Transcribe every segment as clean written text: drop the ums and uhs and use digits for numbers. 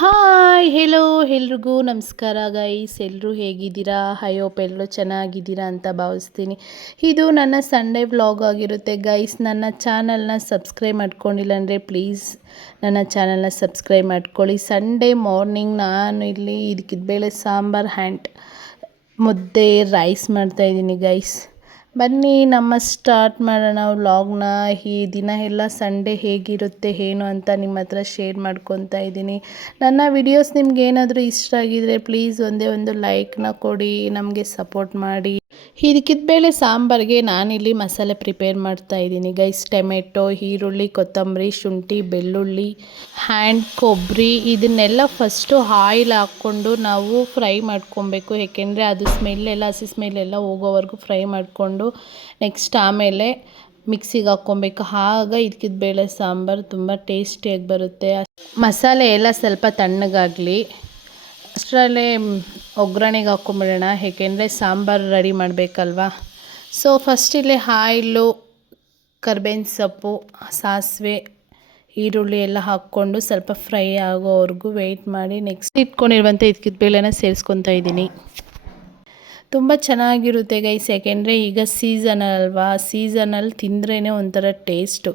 Hi hello ಎಲ್ರಿಗೂ ನಮಸ್ಕಾರ guys. ಎಲ್ಲರೂ ಹೇಗಿದ್ದೀರಾ? ಐ ಹೋಪ್ ಎಲ್ಲರೂ ಚೆನ್ನಾಗಿದ್ದೀರಾ ಅಂತ ಭಾವಿಸ್ತೀನಿ. ಇದು ನನ್ನ ಸಂಡೇ ವ್ಲಾಗ್ ಆಗಿರುತ್ತೆ ಗೈಸ್. ನನ್ನ ಚಾನಲ್ನ ಸಬ್ಸ್ಕ್ರೈಬ್ ಮಾಡ್ಕೊಂಡಿಲ್ಲ ಅಂದರೆ ಪ್ಲೀಸ್ ನನ್ನ ಚಾನಲ್ನ ಸಬ್ಸ್ಕ್ರೈಬ್ ಮಾಡ್ಕೊಳ್ಳಿ. ಸಂಡೇ ಮಾರ್ನಿಂಗ್ ನಾನು ಇಲ್ಲಿ ಬೇಳೆ ಸಾಂಬಾರ್ ಆ್ಯಂಡ್ ಮುದ್ದೆ ರೈಸ್ ಮಾಡ್ತಾಯಿದ್ದೀನಿ ಗೈಸ್. ಬನ್ನಿ ನಮ್ಮ ಸ್ಟಾರ್ಟ್ ಮಾಡೋಣ ವ್ಲಾಗ್ನ. ಈ ದಿನ ಎಲ್ಲ ಸಂಡೇ ಹೇಗಿರುತ್ತೆ ಏನು ಅಂತ ನಿಮ್ಮ ಹತ್ರ ಶೇರ್ ಮಾಡ್ಕೊತಾ ಇದ್ದೀನಿ. ನನ್ನ ವಿಡಿಯೋಸ್ ನಿಮ್ಗೆ ಏನಾದರೂ ಇಷ್ಟ ಆಗಿದರೆ ಪ್ಲೀಸ್ ಒಂದೇ ಒಂದು ಲೈಕ್ನ ಕೊಡಿ, ನಮಗೆ ಸಪೋರ್ಟ್ ಮಾಡಿ. ಬೇಳೆ ಸಾಂಬಾರಿಗೆ ನಾನಿಲ್ಲಿ ಮಸಾಲೆ ಪ್ರಿಪೇರ್ ಮಾಡ್ತಾ ಇದ್ದೀನಿ ಗೈಸ್. ಟೊಮೆಟೊ, ಈರುಳ್ಳಿ, ಕೊತ್ತಂಬರಿ, ಶುಂಠಿ, ಬೆಳ್ಳುಳ್ಳಿ ಆ್ಯಂಡ್ ಕೊಬ್ಬರಿ ಇದನ್ನೆಲ್ಲ ಫಸ್ಟು ಆಯಿಲ್ ಹಾಕ್ಕೊಂಡು ನಾವು ಫ್ರೈ ಮಾಡ್ಕೊಬೇಕು. ಏಕೆಂದರೆ ಅದು ಹಸಿ ಸ್ಮೆಲ್ಲೆಲ್ಲ ಹೋಗೋವರೆಗೂ ಫ್ರೈ ಮಾಡಿಕೊಂಡು ನೆಕ್ಸ್ಟ್ ಆಮೇಲೆ ಮಿಕ್ಸಿಗೆ ಹಾಕ್ಕೊಬೇಕು. ಆಗ ಬೇಳೆ ಸಾಂಬಾರು ತುಂಬ ಟೇಸ್ಟಿಯಾಗಿ ಬರುತ್ತೆ. ಮಸಾಲೆ ಎಲ್ಲ ಸ್ವಲ್ಪ ತಣ್ಣಗಾಗಲಿ ಅಷ್ಟರಲ್ಲೇ ಒಗ್ಗರಣೆಗೆ ಹಾಕ್ಕೊಂಬಿಡೋಣ, ಏಕೆಂದರೆ ಸಾಂಬಾರು ರೆಡಿ ಮಾಡಬೇಕಲ್ವ. ಸೊ ಫಸ್ಟ್ ಇಲ್ಲಿ ಆಯಿಲು, ಕರ್ಬೇವಿನ ಸೊಪ್ಪು, ಸಾಸಿವೆ, ಈರುಳ್ಳಿ ಎಲ್ಲ ಹಾಕ್ಕೊಂಡು ಸ್ವಲ್ಪ ಫ್ರೈ ಆಗೋವರೆಗೂ ವೆಯ್ಟ್ ಮಾಡಿ ನೆಕ್ಸ್ಟ್ ಇಟ್ಕೊಂಡಿರುವಂಥ ಬೇಳೆನ ಸೇರಿಸ್ಕೊತಾ ಇದ್ದೀನಿ. ತುಂಬ ಚೆನ್ನಾಗಿರುತ್ತೆ ಗೈಸ್, ಯಾಕೆಂದರೆ ಈಗ ಸೀಸನ್ ಅಲ್ವಾ, ಸೀಸನಲ್ಲಿ ತಿಂದ್ರೇ ಒಂಥರ ಟೇಸ್ಟು.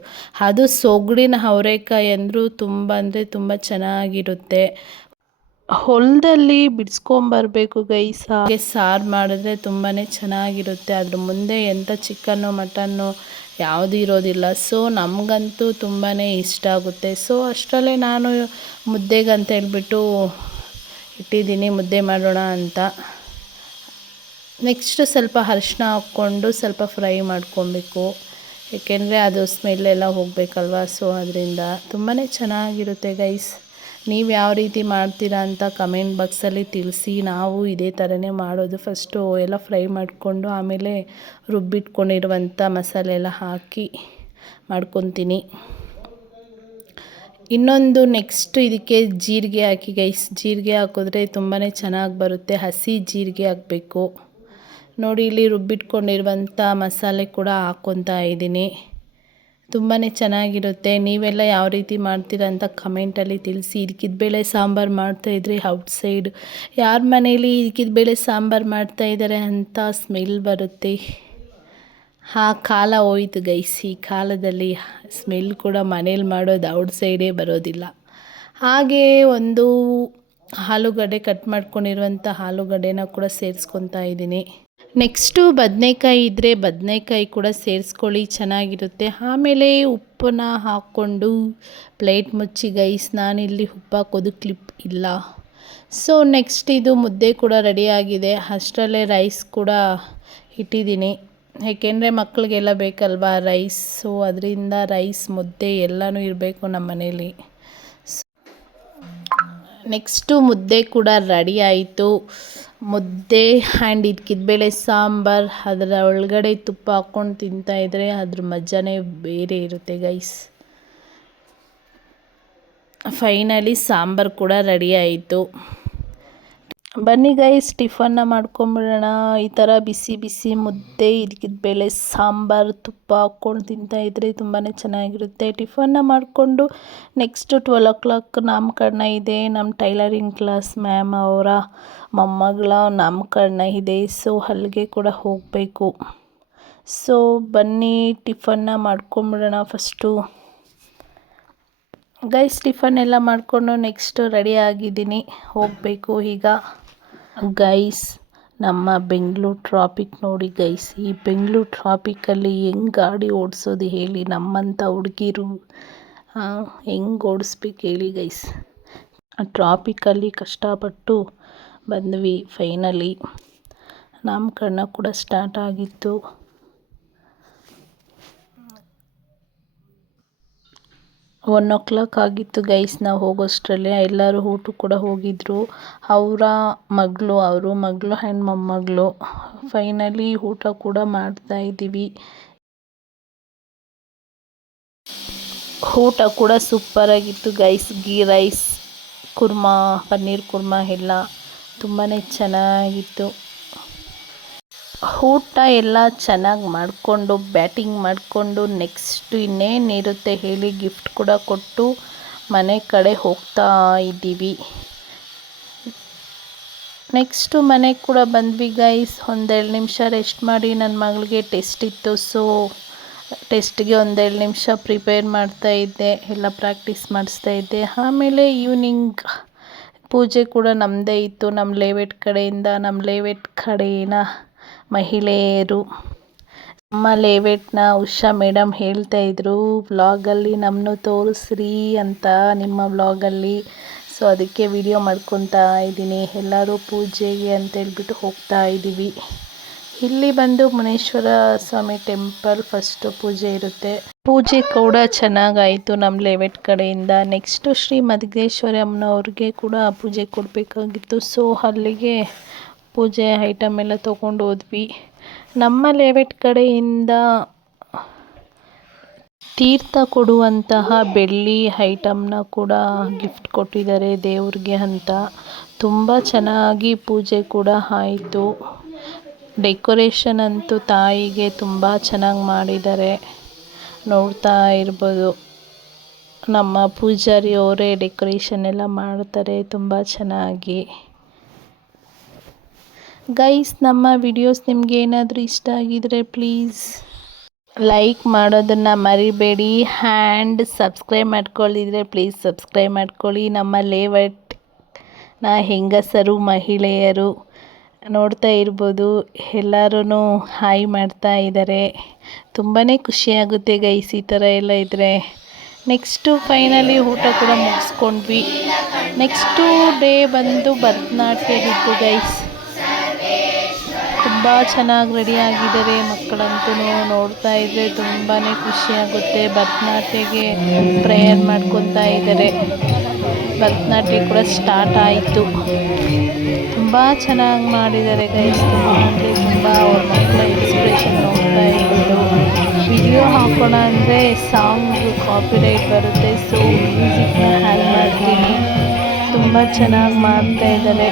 ಅದು ಸೊಗಡಿನ ಅವರೆಕಾಯಿ ಅಂದರೂ ತುಂಬ ಅಂದರೆ ತುಂಬ ಚೆನ್ನಾಗಿರುತ್ತೆ. ಹೊಲದಲ್ಲಿ ಬಿಡಿಸ್ಕೊಂಬರ್ಬೇಕು ಗೈಸ್. ಹಾಗೆ ಸಾರು ಮಾಡಿದ್ರೆ ತುಂಬಾ ಚೆನ್ನಾಗಿರುತ್ತೆ. ಅದ್ರ ಮುಂದೆ ಎಂಥ ಚಿಕನ್ನು ಮಟನ್ನು ಯಾವುದು ಇರೋದಿಲ್ಲ. ಸೊ ನಮಗಂತೂ ತುಂಬಾ ಇಷ್ಟ ಆಗುತ್ತೆ. ಸೊ ಅಷ್ಟರಲ್ಲೇ ನಾನು ಮುದ್ದೆಗಂತ ಹೇಳ್ಬಿಟ್ಟು ಇಟ್ಟಿದ್ದೀನಿ, ಮುದ್ದೆ ಮಾಡೋಣ ಅಂತ. ನೆಕ್ಸ್ಟ್ ಸ್ವಲ್ಪ ಅರಿಶಿನ ಹಾಕ್ಕೊಂಡು ಸ್ವಲ್ಪ ಫ್ರೈ ಮಾಡ್ಕೊಬೇಕು, ಏಕೆಂದರೆ ಅದು ಸ್ಮೆಲ್ಲೆಲ್ಲ ಹೋಗಬೇಕಲ್ವ. ಸೊ ಅದರಿಂದ ತುಂಬಾ ಚೆನ್ನಾಗಿರುತ್ತೆ ಗೈಸ್. ನೀವು ಯಾವ ರೀತಿ ಮಾಡ್ತೀರಾ ಅಂತ ಕಮೆಂಟ್ ಬಾಕ್ಸಲ್ಲಿ ತಿಳಿಸಿ. ನಾವು ಇದೇ ಥರನೇ ಮಾಡೋದು. ಫಸ್ಟು ಎಲ್ಲ ಫ್ರೈ ಮಾಡಿಕೊಂಡು ಆಮೇಲೆ ರುಬ್ಬಿಟ್ಕೊಂಡಿರುವಂಥ ಮಸಾಲೆ ಎಲ್ಲ ಹಾಕಿ ಮಾಡ್ಕೊತೀನಿ. ಇನ್ನೊಂದು ನೆಕ್ಸ್ಟ್ ಇದಕ್ಕೆ ಜೀರಿಗೆ ಹಾಕಿ ಗೈಸ್. ಜೀರಿಗೆ ಹಾಕಿದ್ರೆ ತುಂಬಾ ಚೆನ್ನಾಗಿ ಬರುತ್ತೆ. ಹಸಿ ಜೀರಿಗೆ ಹಾಕಬೇಕು ನೋಡಿ. ಇಲ್ಲಿ ರುಬ್ಬಿಟ್ಕೊಂಡಿರುವಂಥ ಮಸಾಲೆ ಕೂಡ ಹಾಕ್ಕೊತಾ ಇದ್ದೀನಿ. ತುಂಬಾ ಚೆನ್ನಾಗಿರುತ್ತೆ. ನೀವೆಲ್ಲ ಯಾವ ರೀತಿ ಮಾಡ್ತೀರಾ ಅಂತ ಕಮೆಂಟಲ್ಲಿ ತಿಳಿಸಿ. ಬೇಳೆ ಸಾಂಬಾರು ಮಾಡ್ತಾಯಿದ್ರೆ ಔಟ್ಸೈಡ್ ಯಾರ ಮನೇಲಿ ಬೇಳೆ ಸಾಂಬಾರು ಮಾಡ್ತಾಯಿದ್ದಾರೆ ಅಂತ ಸ್ಮೆಲ್ ಬರುತ್ತೆ. ಆ ಕಾಲ ಹೋಯ್ತು ಗೈಸ್. ಈ ಕಾಲದಲ್ಲಿ ಸ್ಮೆಲ್ ಕೂಡ ಮನೇಲಿ ಮಾಡೋದು ಔಟ್ಸೈಡೇ ಬರೋದಿಲ್ಲ. ಹಾಗೆ ಒಂದು ಆಲೂಗಡ್ಡೆ ಕಟ್ ಮಾಡ್ಕೊಂಡಿರುವಂಥ ಆಲೂಗಡ್ಡೆನ ಕೂಡ ಸೇರಿಸ್ಕೊತಾ ಇದ್ದೀನಿ. ನೆಕ್ಸ್ಟು ಬದನೆಕಾಯಿ ಇದ್ದರೆ ಬದನೆಕಾಯಿ ಕೂಡ ಸೇರಿಸ್ಕೊಳ್ಳಿ, ಚೆನ್ನಾಗಿರುತ್ತೆ. ಆಮೇಲೆ ಉಪ್ಪನ್ನ ಹಾಕ್ಕೊಂಡು ಪ್ಲೇಟ್ ಮುಚ್ಚಿ ಗೈಸ್. ನಾನಿಲ್ಲಿ ಉಪ್ಪು ಹಾಕೋದು ಕ್ಲಿಪ್ ಇಲ್ಲ. ಸೊ ನೆಕ್ಸ್ಟ್ ಇದು ಮುದ್ದೆ ಕೂಡ ರೆಡಿಯಾಗಿದೆ. ಅಷ್ಟರಲ್ಲೇ ರೈಸ್ ಕೂಡ ಇಟ್ಟಿದ್ದೀನಿ, ಏಕೆಂದರೆ ಮಕ್ಕಳಿಗೆಲ್ಲ ಬೇಕಲ್ವ ರೈಸ್. ಸೊ ಅದರಿಂದ ರೈಸ್ ಮುದ್ದೆ ಎಲ್ಲನೂ ಇರಬೇಕು ನಮ್ಮ ಮನೇಲಿ. ನೆಕ್ಸ್ಟು ಮುದ್ದೆ ಕೂಡ ರೆಡಿ ಆಯಿತು. ಮುದ್ದೆ ಆ್ಯಂಡ್ ಬೇಳೆ ಸಾಂಬಾರು ಅದರ ಒಳಗಡೆ ತುಪ್ಪ ಹಾಕ್ಕೊಂಡು ತಿಂತಾಯಿದ್ರೆ ಅದ್ರ ಮಜಾನೇ ಬೇರೆ ಇರುತ್ತೆ ಗೈಸ್. ಫೈನಲಿ ಸಾಂಬಾರು ಕೂಡ ರೆಡಿ ಆಯಿತು. ಬನ್ನಿ ಗೈಸ್, ಟಿಫನ್ನ ಮಾಡ್ಕೊಂಬಿಡೋಣ. ಈ ಥರ ಬಿಸಿ ಬಿಸಿ ಮುದ್ದೆ ಬೇಳೆ ಸಾಂಬಾರು ತುಪ್ಪ ಹಾಕ್ಕೊಂಡು ತಿಂತಾಯಿದ್ರೆ ತುಂಬಾ ಚೆನ್ನಾಗಿರುತ್ತೆ. ಟಿಫನ್ನ ಮಾಡಿಕೊಂಡು ನೆಕ್ಸ್ಟು 12 o'clock ನಾಮಕರಣ ಇದೆ. ನಮ್ಮ ಟೈಲರಿಂಗ್ ಕ್ಲಾಸ್ ಮ್ಯಾಮ್ ಅವರ ಮೊಮ್ಮಗಳ ನಾಮಕರಣ ಇದೆ. ಸೊ ಅಲ್ಲಿಗೆ ಕೂಡ ಹೋಗಬೇಕು. ಸೊ ಬನ್ನಿ ಟಿಫನ್ನ ಮಾಡ್ಕೊಂಬಿಡೋಣ ಫಸ್ಟು ಗೈಸ್. ಟಿಫನ್ ಎಲ್ಲ ಮಾಡಿಕೊಂಡು ನೆಕ್ಸ್ಟ್ ರೆಡಿ ಆಗಿದ್ದೀನಿ, ಹೋಗಬೇಕು ಈಗ ಗೈಸ್. ನಮ್ಮ ಬೆಂಗಳೂರು ಟ್ರಾಫಿಕ್ ನೋಡಿ ಗೈಸ್. ಈ ಬೆಂಗಳೂರು ಟ್ರಾಫಿಕಲ್ಲಿ ಹೆಂಗೆ ಗಾಡಿ ಓಡಿಸೋದು ಹೇಳಿ? ನಮ್ಮಂಥ ಹುಡುಗಿರು ಹೆಂಗೆ ಓಡಿಸ್ಬೇಕು ಹೇಳಿ ಗೈಸ್? ಟ್ರಾಫಿಕಲ್ಲಿ ಕಷ್ಟಪಟ್ಟು ಬಂದ್ವಿ. ಫೈನಲಿ ನಾಮಕರಣ ಕೂಡ ಸ್ಟಾರ್ಟ್ ಆಗಿತ್ತು. 1 o'clock ಆಗಿತ್ತು ಗೈಸ್. ನಾವು ಹೋಗೋಷ್ಟರಲ್ಲೇ ಎಲ್ಲರೂ ಊಟಕ್ಕೆ ಕೂಡ ಹೋಗಿದ್ರು. ಅವರ ಮಗಳು ಆ್ಯಂಡ್ ಮೊಮ್ಮಗಳು. ಫೈನಲಿ ಊಟ ಕೂಡ ಮಾಡ್ತಾಯಿದ್ದೀವಿ. ಊಟ ಕೂಡ ಸೂಪರಾಗಿತ್ತು ಗೈಸ್. ಗೀ ರೈಸ್, ಕುರ್ಮಾ, ಪನ್ನೀರ್ ಕುರ್ಮಾ ಎಲ್ಲ ತುಂಬಾ ಚೆನ್ನಾಗಿತ್ತು. ಊಟ ಎಲ್ಲ ಚೆನ್ನಾಗಿ ಮಾಡಿಕೊಂಡು ಬ್ಯಾಟಿಂಗ್ ಮಾಡಿಕೊಂಡು ನೆಕ್ಸ್ಟ್ ಇನ್ನೇನಿರುತ್ತೆ ಹೇಳಿ ಗಿಫ್ಟ್ ಕೂಡ ಕೊಟ್ಟು ಮನೆ ಕಡೆ ಹೋಗ್ತಾ ಇದ್ದೀವಿ. ನೆಕ್ಸ್ಟು ಮನೆಗೆ ಕೂಡ ಬಂದ್ವಿ ಗೈಸ್. 1-2 ನಿಮಿಷ ರೆಸ್ಟ್ ಮಾಡಿ ನನ್ನ ಮಗಳಿಗೆ ಟೆಸ್ಟ್ ಇತ್ತು. ಸೊ ಟೆಸ್ಟ್ಗೆ 1-2 ನಿಮಿಷ ಪ್ರಿಪೇರ್ ಮಾಡ್ತಾಯಿದ್ದೆ, ಎಲ್ಲ ಪ್ರಾಕ್ಟೀಸ್ ಮಾಡಿಸ್ತಾಯಿದ್ದೆ. ಆಮೇಲೆ ಈವ್ನಿಂಗ್ ಪೂಜೆ ಕೂಡ ನಮ್ಮದೇ ಇತ್ತು, ನಮ್ಮ ಲೇಔಟ್ ಕಡೆಯಿಂದ. ನಮ್ಮ ಲೇಔಟ್ ಕಡೆಯ ಮಹಿಳೆಯರು, ನಮ್ಮ ಲೇಔಟ್ನ ಉಷಾ ಮೇಡಮ್ ಹೇಳ್ತಾಯಿದ್ರು ವ್ಲಾಗಲ್ಲಿ ನಮ್ಮನ್ನು ತೋರಿಸ್ರಿ ಅಂತ ನಿಮ್ಮ ವ್ಲಾಗಲ್ಲಿ. ಸೊ ಅದಕ್ಕೆ ವಿಡಿಯೋ ಮಾಡ್ಕೊತಾ ಇದ್ದೀನಿ. ಎಲ್ಲರೂ ಪೂಜೆಗೆ ಅಂತೇಳ್ಬಿಟ್ಟು ಹೋಗ್ತಾ ಇದ್ದೀವಿ. ಇಲ್ಲಿ ಬಂದು ಮುನೇಶ್ವರ ಸ್ವಾಮಿ ಟೆಂಪಲ್ ಫಸ್ಟು ಪೂಜೆ ಇರುತ್ತೆ. ಪೂಜೆ ಕೂಡ ಚೆನ್ನಾಗಾಯಿತು ನಮ್ಮ ಲೇಔಟ್ ಕಡೆಯಿಂದ. ನೆಕ್ಸ್ಟು ಶ್ರೀ ಮಧುಗೇಶ್ವರಿ ಅಮ್ಮನವ್ರಿಗೆ ಕೂಡ ಪೂಜೆ ಕೊಡಬೇಕಾಗಿತ್ತು. ಸೊ ಅಲ್ಲಿಗೆ ಪೂಜೆ ಐಟಮ್ ಎಲ್ಲ ತೊಗೊಂಡು ಹೋದ್ವಿ. ನಮ್ಮ ಲೇಔಟ್ ಕಡೆಯಿಂದ ತೀರ್ಥ ಕೊಡುವಂತಹ ಬೆಳ್ಳಿ ಐಟಮ್ನ ಕೂಡ ಗಿಫ್ಟ್ ಕೊಟ್ಟಿದ್ದಾರೆ ದೇವ್ರಿಗೆ ಅಂತ. ತುಂಬ ಚೆನ್ನಾಗಿ ಪೂಜೆ ಕೂಡ ಆಯಿತು. ಡೆಕೋರೇಷನ್ ಅಂತೂ ತಾಯಿಗೆ ತುಂಬ ಚೆನ್ನಾಗಿ ಮಾಡಿದ್ದಾರೆ, ನೋಡ್ತಾ ಇರ್ಬೋದು. ನಮ್ಮ ಪೂಜಾರಿ ಅವರೇ ಡೆಕೋರೇಷನ್ ಎಲ್ಲ ಮಾಡ್ತಾರೆ ತುಂಬ ಚೆನ್ನಾಗಿ. ಗೈಸ್, ನಮ್ಮ ವಿಡಿಯೋಸ್ ನಿಮ್ಗೆ ಏನಾದರೂ ಇಷ್ಟ ಆಗಿದರೆ ಪ್ಲೀಸ್ ಲೈಕ್ ಮಾಡೋದನ್ನು ಮರಿಬೇಡಿ. ಆ್ಯಂಡ್ ಸಬ್ಸ್ಕ್ರೈಬ್ ಮಾಡ್ಕೊಳ್ಳಿದ್ರೆ ಪ್ಲೀಸ್ ಸಬ್ಸ್ಕ್ರೈಬ್ ಮಾಡ್ಕೊಳ್ಳಿ. ನಮ್ಮ ಲೇಔಟ್ನ ಹೆಂಗಸರು ಮಹಿಳೆಯರು ನೋಡ್ತಾ ಇರ್ಬೋದು, ಎಲ್ಲರೂ ಹಾಯ್ ಮಾಡ್ತಾ ಇದ್ದಾರೆ. ತುಂಬಾ ಖುಷಿಯಾಗುತ್ತೆ ಗೈಸ್ ಈ ಥರ ಎಲ್ಲ ಇದ್ದರೆ. ನೆಕ್ಸ್ಟು ಫೈನಲಿ ಊಟ ಕೂಡ ಮುಗಿಸ್ಕೊಂಡ್ವಿ. ನೆಕ್ಸ್ಟು ಡೇ ಬಂದು ಭರತನಾಟ್ಯದಿತ್ತು ಗೈಸ್. ತುಂಬ ಚೆನ್ನಾಗಿ ರೆಡಿ ಆಗಿದ್ದಾರೆ ಮಕ್ಕಳಂತೂ. ನೋಡ್ತಾ ಇದ್ದರೆ ತುಂಬಾ ಖುಷಿಯಾಗುತ್ತೆ. ಭರತನಾಟ್ಯಗೆ ಪ್ರೇಯರ್ ಮಾಡ್ಕೊತಾ ಇದ್ದಾರೆ. ಭರತನಾಟ್ಯ ಕೂಡ ಸ್ಟಾರ್ಟ್ ಆಯಿತು. ತುಂಬ ಚೆನ್ನಾಗಿ ಮಾಡಿದ್ದಾರೆ ಗೈಸ್. ತುಂಬ ಅಂದರೆ ತುಂಬ ಅವ್ರ ಮಕ್ಕಳ ಎಕ್ಸ್ಪ್ರೆಷನ್ ನೋಡ್ತಾ ಇರ್ಬೋದು. ವಿಡಿಯೋ ಹಾಕೋಣ ಅಂದರೆ ಸಾಂಗ್ ಕಾಪಿರೈಟ್ ಬರುತ್ತೆ. ಸೊ ಮ್ಯೂಸಿಕ್ನ ಹ್ಯಾಲ್ ಮಾಡ್ತೀನಿ. ತುಂಬ ಚೆನ್ನಾಗಿ ಮಾಡ್ತಾ ಇದ್ದಾರೆ.